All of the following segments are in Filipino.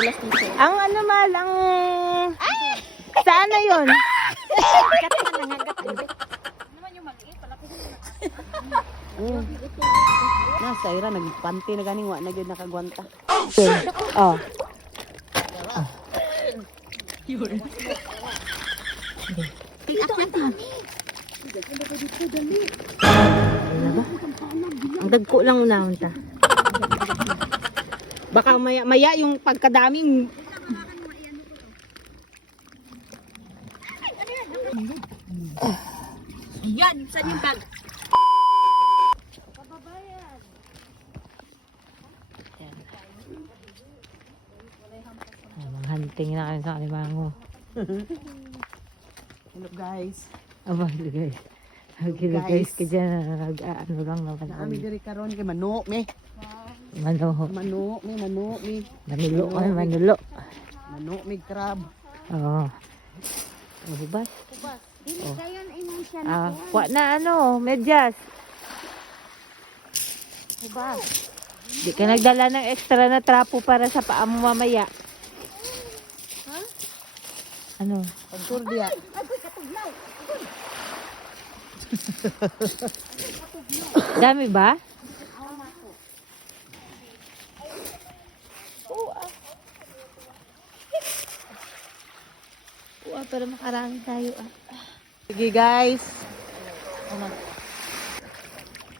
madulas dito. Ang ano mal, ang... Saan na yun? Kat na nangagat. Naman yung maliit, palaki Mm. Na, sa ira, nagpanty na ganing, wa na gyud nakagwanta. Oh. Dito ang dami. Ang dagko lang unahon ta. Baka maya yung pagkadaming Yan, saan yung bag? hunting na kayo sa kalimango. Hello guys. Aba, hello guys. Hello guys, ka dyan. Ano lang naman. Naami diri karon kay manok me. Mano. Manok me, manok me. Manulo ka, manulo. Manok me crab. Oo. Hubas. Dili kayon ingon siya Ah, kuha na ano, medyas. Hubas. Di ka nagdala ng extra na trapo para sa paa mo mamaya. Ano? Pagtur diya. Dami ba? Para makarami tayo Sige guys.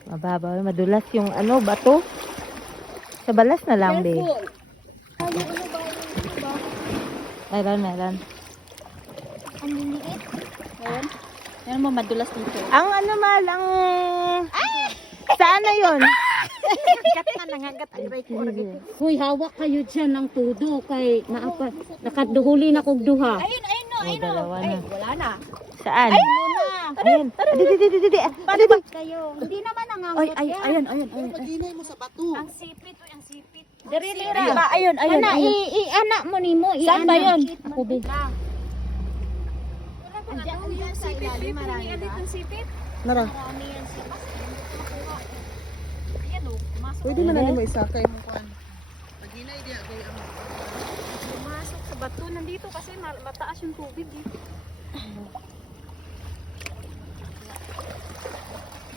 Mababaw, madulas yung ano, bato. Sa balas na lang, babe. Meron. Ang liliit. Ngayon, meron mo madulas dito. Ang ano mal, ang... Saan na yun? Kat na nangagat. Aray ko. Hoy, hawak kayo dyan ng tudo kay nakaduhuli na kog duha. Ayun, Oh, dalawa na. wala na. Saan? Ayun. Didi. Paano ba kayo? Hindi naman nangangot yan. Ayun. Paginay mo sa bato. Ang sipit, ang sipit. Ayun. Ayun. Ana, i-anak mo ni mo. Saan ba yun? Ako ba? Andiyan sa ilalim, marami na. Ang sipit. Nara. Marami yan sipit. Ayan o, pumasok. Pwede man ani mo isakay mo kuan. Paginay diya kay ang Pumasok sa bato. Nandito kasi mataas yung tubig dito.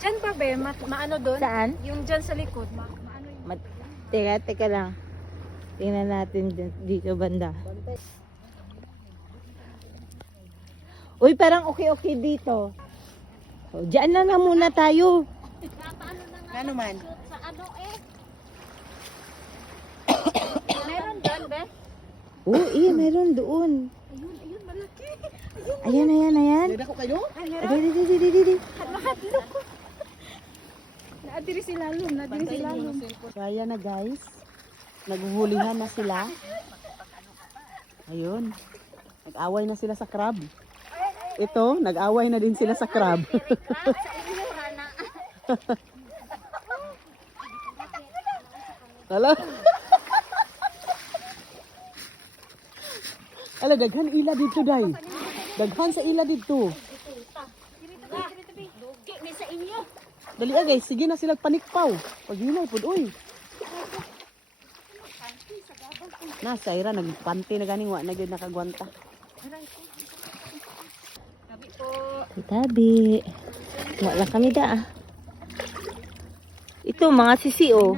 Diyan pa be, maano doon? Saan? Yung dyan sa likod, maano yung... Teka lang. Tingnan natin dito banda. Uy, parang okay dito. So, diyan na nga muna tayo. ano man. Sa ano eh? Meron doon be? Oo, meron doon. Ayun, malaki. Ayan. Dida ko kayo? Didi. Naadiri si Lalom, So ayan na guys. Naghuhulihan na sila. Ayun. Nag-away na sila sa crab. Ito, nag-away na din sila sa crab. Hala. Ala, daghan ila dito, day. Daghan sa ila dito. Dugi, may sa inyo. Dali guys, sige na sila panikpaw. Paghinay pud uy. Na, sa ira, nagpanty na ganing, wa na gyud nakagwanta. Sabi po, Tabi. Wala kami da. Ito, mga sisi, oh.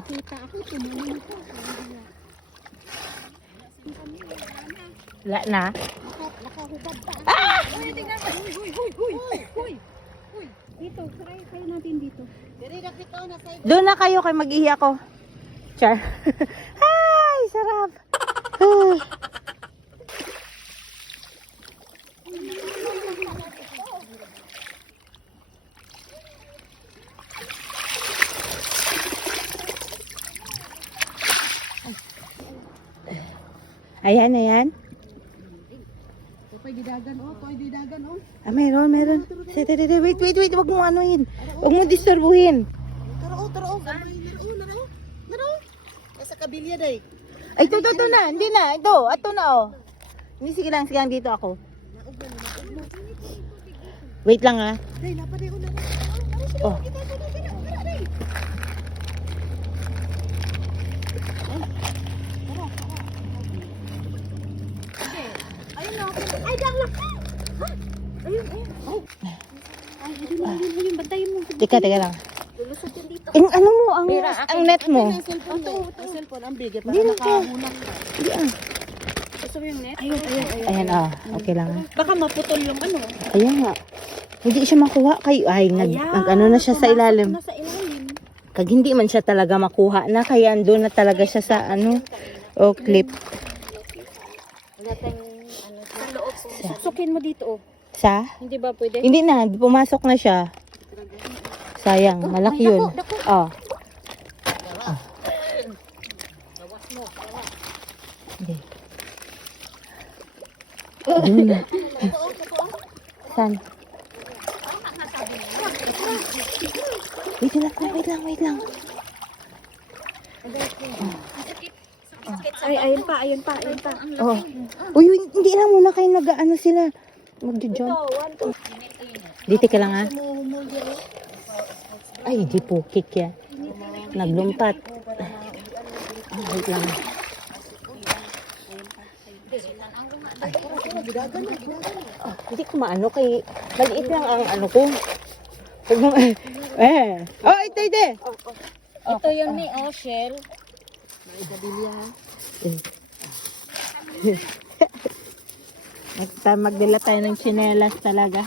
Wala na. uy, tingnan mo. Uy. Dito, kayo natin dito. Doon na kayo kay mag-ihi ako. Char. Ay, sarap. Ayan. Toy didagan oh. Ah, meron. Wait, wag mo anuhin. Wag mo disturbuhin. Tara oh. Naro. Nasa kabilya day. Ay, ito na. Hindi na. Ito na, oh. Hindi, sige lang dito ako. Wait lang, ah. Day, napaday una. Oh. ano. Ay, ang laki. Ayun, ayun. Ay, ayun, bantayin mo. Teka lang. Lulusot yun dito. Yung ano mo, ang net mo. Ang cellphone, ang bigay para Hindi na ka. nakahunak ka. Hindi ah. Gusto mo yung net? Ayun, ayun, ayun. Ayan ah, okay lang ah. Baka maputol yung ano. Ayan nga. Hindi siya makuha kay nag ano na siya sa ilalim. Nasa ilalim. Kag hindi man siya talaga makuha na kaya doon na talaga siya sa ano o clip. Wala tayong ano sa loob. Susukin mo dito, oh. Sa? Hindi ba pwede? Hindi na, pumasok na siya. Sayang, malaki yun. Oh. Ah. Hindi. Doon na. Saan? Wait lang. Ay, ayun pa. Oh. Uy, hindi lang muna kayo nag-ano sila. Magjo-jump. Dito ka lang ha. Ay, di po kick yan. Naglumpat. Wait lang. Hindi ko maano kay maliit lang ang ano ko. Huwag mo Oh, ito. Ito yung ni Oshel. Magdala tayo ng tsinelas talaga.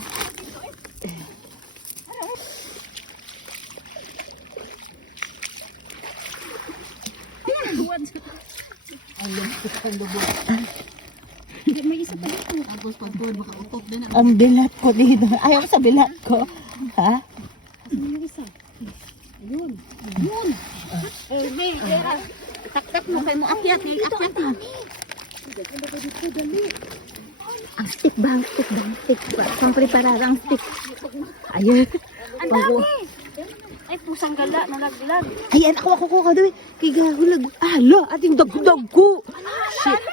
May isa pa dito. Tapos pagtuod, baka utot din. Ang bilat ko dito. Ayaw sa bilat ko. Ha? Yung isa. Ayun. Eh, may, taktak mo kayo mo akyat. Akyat mo. Ang stick ba? Pang preparar ang stick. Ayun. Ang dami. Ay, pusang gala, nalaglag. Ayan, ako doon. Kay gahulag. Hala, ating dag ko. Shit.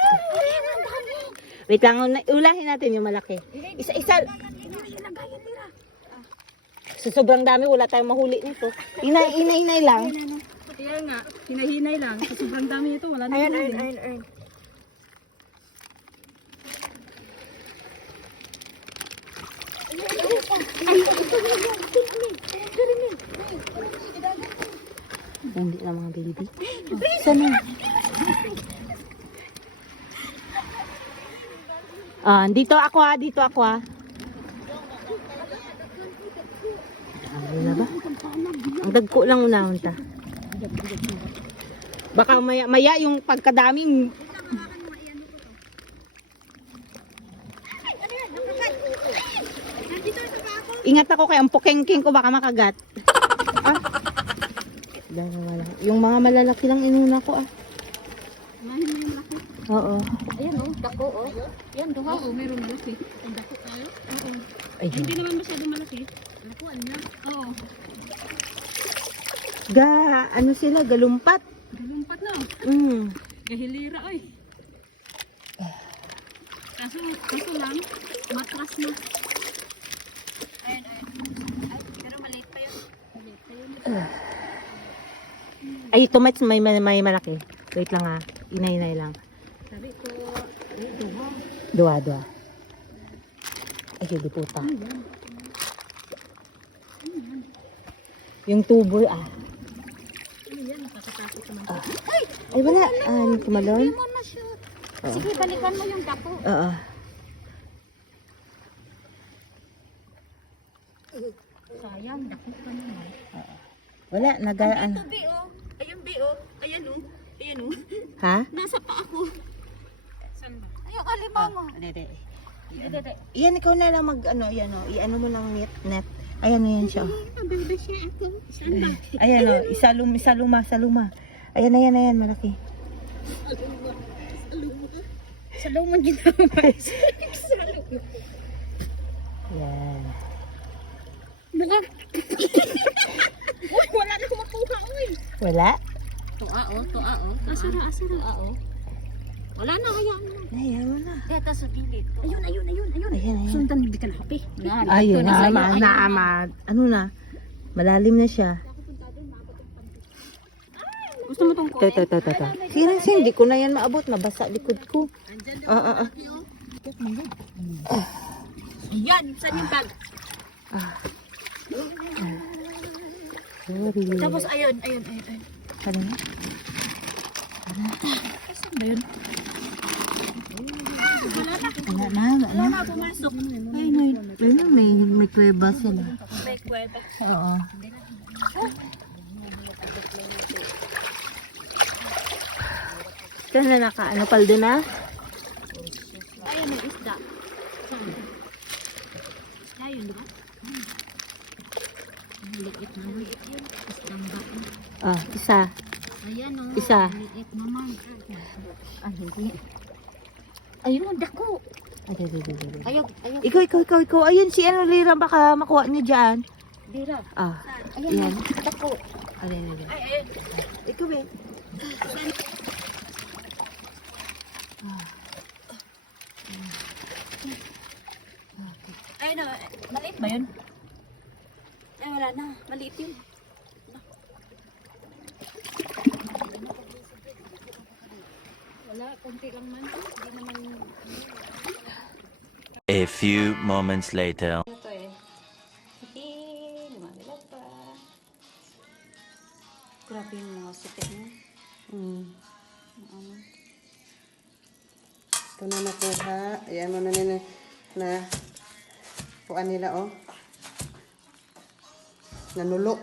Wait lang, ulahin natin yung malaki. Isa-isa. So, sobrang dami, wala tayong mahuli nito. Inay lang. Kaya nga, hinahinay lang. Kasi sobrang dami nito, wala na. Ayun. Hindi na mga baby. Sana. Dito ako ah. Ano na ba? Ang dagko lang unahon ta. Baka maya yung pagkadaming ingat ako kay ang pukengking ko baka makagat. Dalawa lang. Yung mga malalaki lang inuna ko ah. Oo. Ayan, oh, dako, oh. Yan, duha, oh, meron malaki. Ang dako tayo? Oo. Ay, Hindi naman masyadong malaki. Nakuan na. Oo. ano sila, galumpat. Galumpat na, oh. Gahilira, oy. Kaso lang, matras na. Ayun. Ay, pero maliit pa yun. Ay, ito may malaki. Wait lang ah. Inay lang. Sabi ko, Dua. Ay, hindi puta. Yung tubo ah. ano yan, nakakatakot naman. Ay, wala. Tumalon? Lemon na siya. Sige, balikan mo yung dako. Oo. Sayang, dako pa naman. Wala, nagaan. Ito, Bi, oh. Ayun, Bi, oh. Ayan, oh. Ayan, oh. Ha? Nasa pa ako. Saan ba? Ayun, alimango. Dede. Dede. Iyan, ikaw na lang yan o. Iano mo lang net. Ayan o yan siya. Pabebe siya ako. Saan ba? Ayan o, isa luma. Ayan, malaki. Sa lumang ginawa. Yan. Buka. Uy, wala na akong makuha, uy. Wala? Tua, oh. Asara. Oh. Wala na, hayaan mo na. Ayan mo na. Deta sa gilid. Ayun. Ayan. Sundan, hindi ka na happy. Ayun, ano na. Malalim na siya. Gusto mo tong Ito. Sige, hindi ko na yan maabot. Mabasa likod ko. Akyat mo yan. Yan, saan yung bag? Sorry. Tapos ayun. Ano? Saan ba yun? Wala na, pumasok. Ay, may kuweba sila. May kuweba. Oo. Saan na naka, paldo na? Ayun, may isda. Saan? Ayun, di ba? Maliit na maliit yun. Isdang baon. Ah, isa. Ayan o. Isa. Maliit naman. Ah, hindi. Ayun, dako. Ay. Ayaw. Ikaw. Ayun, si ano, Lira, baka makuha niyo dyan. Dira. Ah, Ayan, yan. dako. Ay. Ayun. Ikaw eh. Ayun, maliit ba yun? Ay, wala na. Maliit yun. Wala, konti lang man. Hindi naman... A few moments later. Ito eh. Lumagalap pa. Grabe yung mga sitik mo. Ito na nakuha. Ayan mo na nila na kuan nila oh. Nanulo.